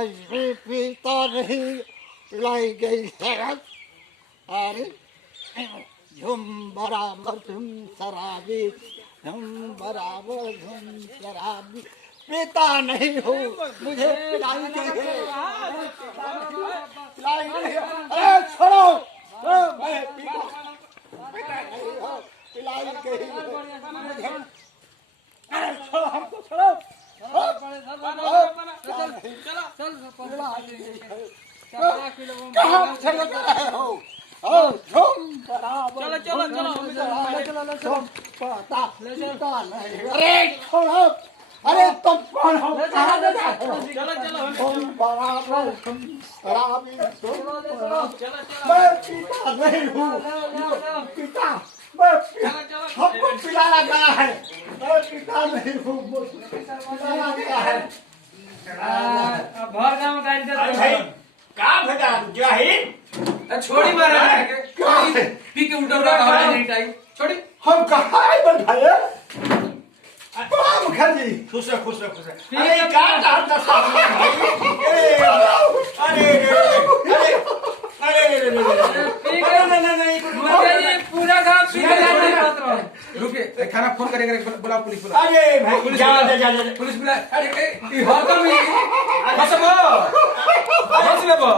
आज भी पीता नहीं, पिलाई गई शराब। अरे झुम बराबर झुम शराबी, झुम बराबर झुम शराबी, पीता नहीं हूँ, मुझे पिलाई गई है, पिलाई गई है। अरे छोड़ो, मैं पीता नहीं हूँ, पिलाई गई है मुझे। अरे छोड़ो, हमको छोड़ो। कहाँ चले गए हो? झुम बराबर चलो अरे छोड़ो, अरे तुम कौन हो? कहाँ ले जाते हो? झुम बराबर झुम शराबी, मैं पीता नहीं हूँ, पीता हमको पिलाया गया है, मैं पीता नहीं हूँ, पिलाया गया है। का बेटा जाहिर छोड़ी मारा पी के उल्टा नहीं टाइम छोड़ी हम कहाँ है भाई? मुखिया जी खुश है अरे का डालता सामने अरे पूरा गांव रुके खाना फोन करेगा बुला पुलिस बुला अरे भाई जा पुलिस बुला अरे होता में बसबो बस लेबो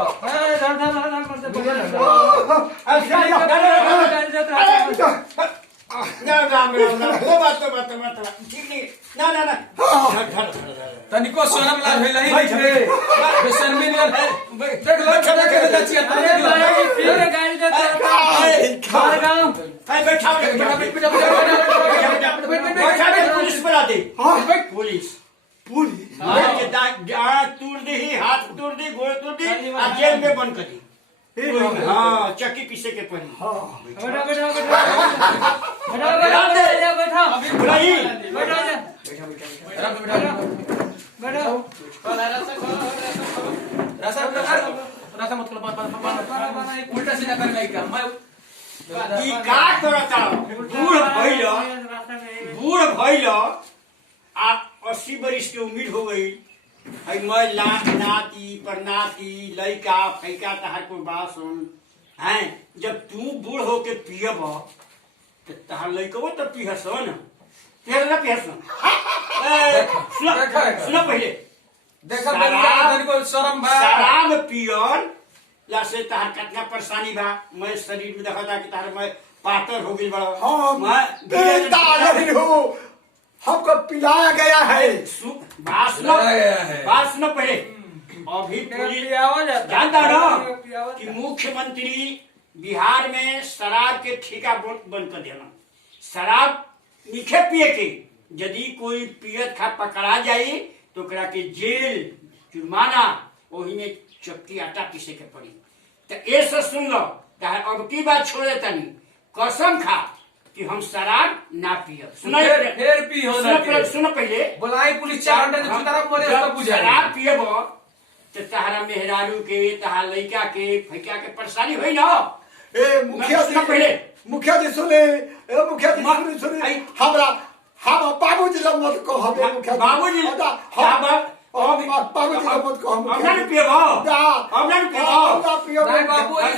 तनिको सोनम लाल भेल ही नहीं रे बेशर्मी नहीं देख लो दचिया अरे गाड़ी दे बाहर गांव बैठा पुलिस बुला दे पुलिस तोड़ दी हाथ तोड़ दी गोड़ तोड़ दी जेल में बंद कर दी। हाँ चक्की पीसे के पड़ी उल्टा सीधा करने का मैं बूढ़ भइल आ 80 बरिस की उम्र हो गई। मैं नाती परनाती लड़का फैका तहार कोई बात सुन है। जब तू बूढ़ होके पियब तो तहार लड़कवो तो पिहसन तेरे ना पिहसन। सुनो पहले शराब पियन ला से तहार कितना परेशानी बा। मैं शरीर में देखा था कि तहार मैं पातर हो गई बड़ा हमको पिलाया गया है। बात सुनो पहले अभी जानता ना कि मुख्यमंत्री बिहार में शराब के ठेका बंद कर देना। शराब मीठे पिए के यदि कोई पियत खा पकड़ा जाये तो करा के जेल जुर्माना वही में चक्की आटा पीसे के पड़ी। तो ये सब सुन लो अब की बात छोड़े तनी कसम खा कि हम शराब ना पिए। फिर पी हो सुनो पहले बुलाई पुलिस 4 घंटे शराब पिएब तो तहरा मेहरारू के तहार लड़का के फैका के परेशानी हुई ना। मुखिया जी पहले मुखिया जी सुने मुखिया जी सुने हमरा हम बाबूजी ला मत कहो हमें मुखिया बाबूजी बाबूजी ला मत कहो हमरा ने पिएब हमरा ने पिएब नहीं बाबूजी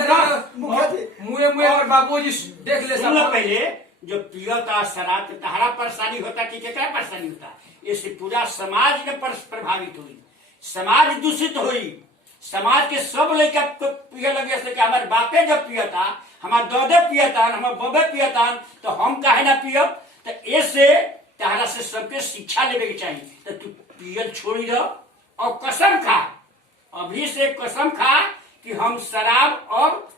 मुखिया जी मुए और बाबूजी देख ले सुनो पहले जो पियता शराब तहरा परेशानी होता कि केकरा परेशानी होता। इससे पूरा समाज में प्रभावित हुई, समाज दूषित हुई। समाज के सब लड़का पिए लगे से हमारे बापे जब पियता हमारे दादे पियता हमारे बबे पियता तो हम काहे ना पियब। तो ऐसे तहरा से सबके शिक्षा लेवे के चाहिए। तो तू पियल छोड़ी दो और कसम खा अभी से कसम खा कि हम शराब और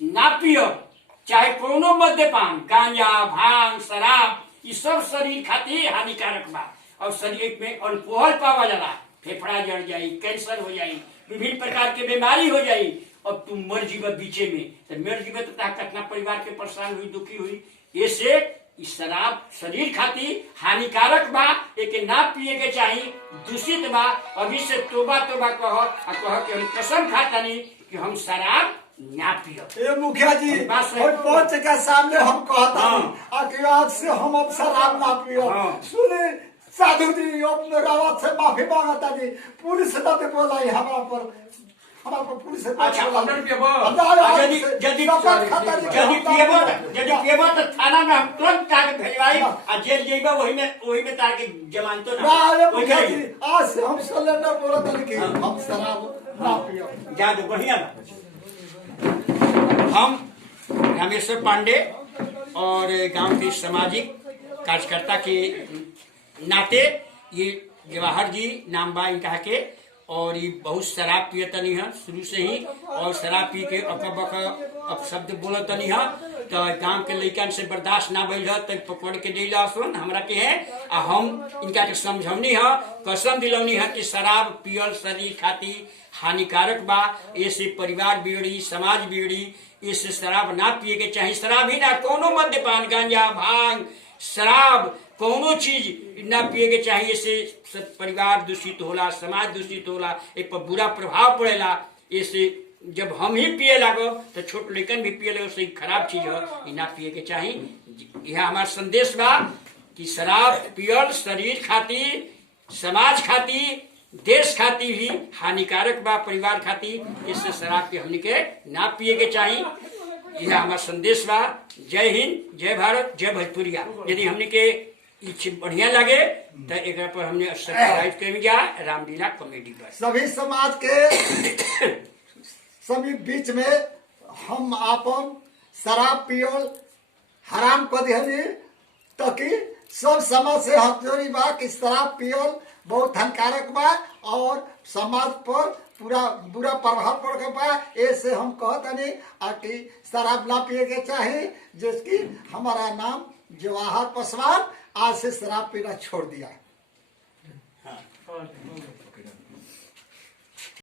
ना पियब। चाहे कोनो मद्यपान गांजा भांग शराब ये सब शरीर खातिर हानिकारक बा। और शरीर में अल्कोहल पावा जाला फेफड़ा जड़ जाई कैंसर हो जाई विभिन्न प्रकार के बीमारी हो जाई और तुम मर जीव बीचे में। तो मर जीव तो कितना परिवार के परेशान हुई दुखी हुई। ऐसे शराब शरीर खातिर हानिकारक बा एक ना पिए के चाहिए दूषित बा। अभी से तोबा कह कि हम कसम खातानी कि हम शराब ना पियो। मुखिया जी पंच के सामने हम कहता हूँ कि आज से हम अब शराब ना पियो। सुने साधु जी अपने आवाज से माफी मांगता जी पुलिस ना तो बोला हमारा पर पुलिस अच्छा, ऑर्डर पे बो। यदि पिएबो तो थाना में हम तुरंत ताके भेजवाई आ जेल जेबा वही में ताके जमानतो ना वही करेगी। आज से हम सिलेंडर बोला था कि हम शराब ना पियो। जा दो बढ़िया बा। हम रामेश्वर पांडे और गांव के सामाजिक कार्यकर्ता के नाते ये जवाहर जी नाम बा इनका के और ये बहुत शराब पियतनी है शुरू से ही और शराब पी के अब शब्द बोलतनी है तो गांव के लड़कन से बर्दाश्त ना भइल है तो पकड़ के दिला सुन हमरा के है आ हम इनका के समझौनी है कसम दिलौनी है कि शराब पियल शरीर खातिर हानिकारक बा ऐसे परिवार बिगड़ी समाज बिगड़ी इससे शराब ना पिए के चाहिए। शराब ही ना कोनो मद्यपान गांजा भांग शराब कोनो चीज ना पिए के चाहिए। इससे परिवार दूषित होला समाज दूषित होला एक पर बुरा प्रभाव पड़ेला। इससे जब हम ही पिए लागो तो छोट लड़कन भी पिए लगे उससे खराब चीज है ना पिए के चाहिए। यह हमारा संदेश बा कि शराब पियल शरीर खातिर समाज खातिर देश खातिर भी हानिकारक बा परिवार खातिर। इससे शराब के हमने के ना पिए के चाहिए। यह हमारा संदेश बा। जय हिंद जय भारत जय भोजपुरिया। यदि हमने के बढ़िया लगे तो एक पर हमने सब्सक्राइब कर दिया रामलीला कॉमेडी पर। सभी समाज के सभी बीच में हम आपन शराब पियल हराम कर दिया ताकि सब समाज से हाथ जोड़ी बा कि शराब पियल बहुत हानिकारक बा और समाज पर पूरा बुरा प्रभाव पड़ के बा। ऐसे हम कहतनी कि शराब ना पिए के चाहिए। जिसकी हमारा नाम जवाहर पासवान आज से शराब पीना छोड़ दिया। हाँ।